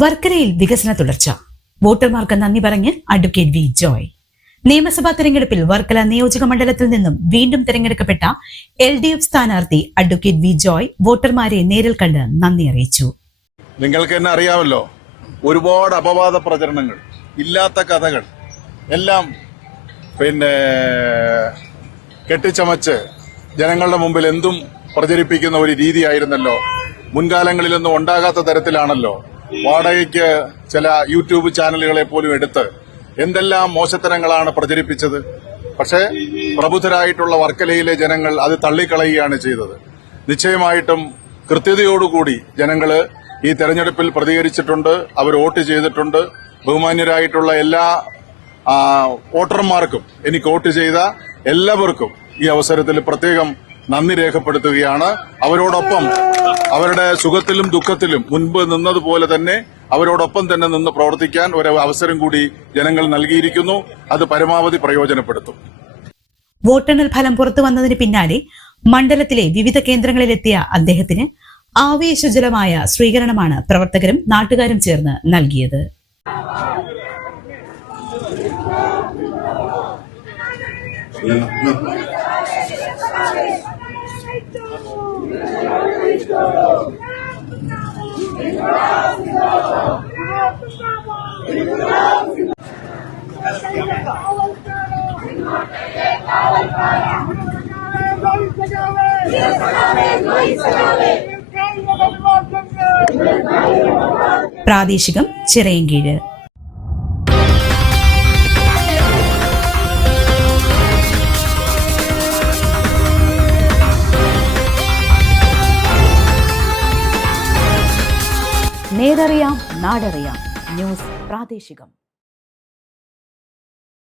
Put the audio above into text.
വർക്കലയിൽ വികസന തുടർച്ച. വോട്ടർമാർക്ക് നന്ദി പറഞ്ഞ് അഡ്വക്കേറ്റ് വി ജോയ്. നിയമസഭാ തെരഞ്ഞെടുപ്പിൽ വർക്കല നിയോജക മണ്ഡലത്തിൽ നിന്നും വീണ്ടും തെരഞ്ഞെടുക്കപ്പെട്ട LDF സ്ഥാനാർത്ഥി അഡ്വക്കേറ്റ് വി ജോയ് വോട്ടർമാരെ നേരിൽ കണ്ട് നന്ദി അറിയിച്ചു. നിങ്ങൾക്ക് തന്നെ അറിയാമല്ലോ, ഒരുപാട് അപവാദ പ്രചരണങ്ങൾ, ഇല്ലാത്ത കഥകൾ എല്ലാം കെട്ടിച്ചമച്ച് ജനങ്ങളുടെ മുമ്പിൽ എന്തും പ്രചരിപ്പിക്കുന്ന ഒരു രീതിയായിരുന്നല്ലോ. മുൻകാലങ്ങളിലൊന്നും ഉണ്ടാകാത്ത തരത്തിലാണല്ലോ വാടകയ്ക്ക് ചില യൂട്യൂബ് ചാനലുകളെ പോലും എടുത്ത് എന്തെല്ലാം മോശത്തരങ്ങളാണ് പ്രചരിപ്പിച്ചത്. പക്ഷേ പ്രബുദ്ധരായിട്ടുള്ള വർക്കലയിലെ ജനങ്ങൾ അത് തള്ളിക്കളയുകയാണ് ചെയ്തത്. നിശ്ചയമായിട്ടും കൃത്യതയോടുകൂടി ജനങ്ങൾ ഈ തെരഞ്ഞെടുപ്പിൽ പ്രതികരിച്ചിട്ടുണ്ട്, അവർ വോട്ട് ചെയ്തിട്ടുണ്ട്. ബഹുമാന്യരായിട്ടുള്ള എല്ലാ വോട്ടർമാർക്കും, എനിക്ക് വോട്ട് ചെയ്ത എല്ലാവർക്കും ഈ അവസരത്തിൽ പ്രത്യേകം നന്ദി രേഖപ്പെടുത്തുകയാണ്. അവരോടൊപ്പം അവരുടെ സുഖത്തിലും ദുഃഖത്തിലും മുൻപ് നിന്നതുപോലെ തന്നെ അവരോടൊപ്പം തന്നെ നിന്ന് പ്രവർത്തിക്കാൻ ഒരു അവസരം കൂടി ജനങ്ങൾ നൽകിയിരിക്കുന്നു. അത് പരമാവധി പ്രയോജനപ്പെടുത്തും. വോട്ടെണ്ണൽ ഫലം പുറത്തു വന്നതിന് പിന്നാലെ മണ്ഡലത്തിലെ വിവിധ കേന്ദ്രങ്ങളിലെത്തിയ അദ്ദേഹത്തിന് ആവേശജലമായ സ്വീകരണമാണ് പ്രവർത്തകരും നാട്ടുകാരും ചേർന്ന് നൽകിയത്. പ്രാദേശികം ചിറയൻകീഴ്. നേരറിയാം, നാടറിയാം. ന്യൂസ് പ്രാദേശികം.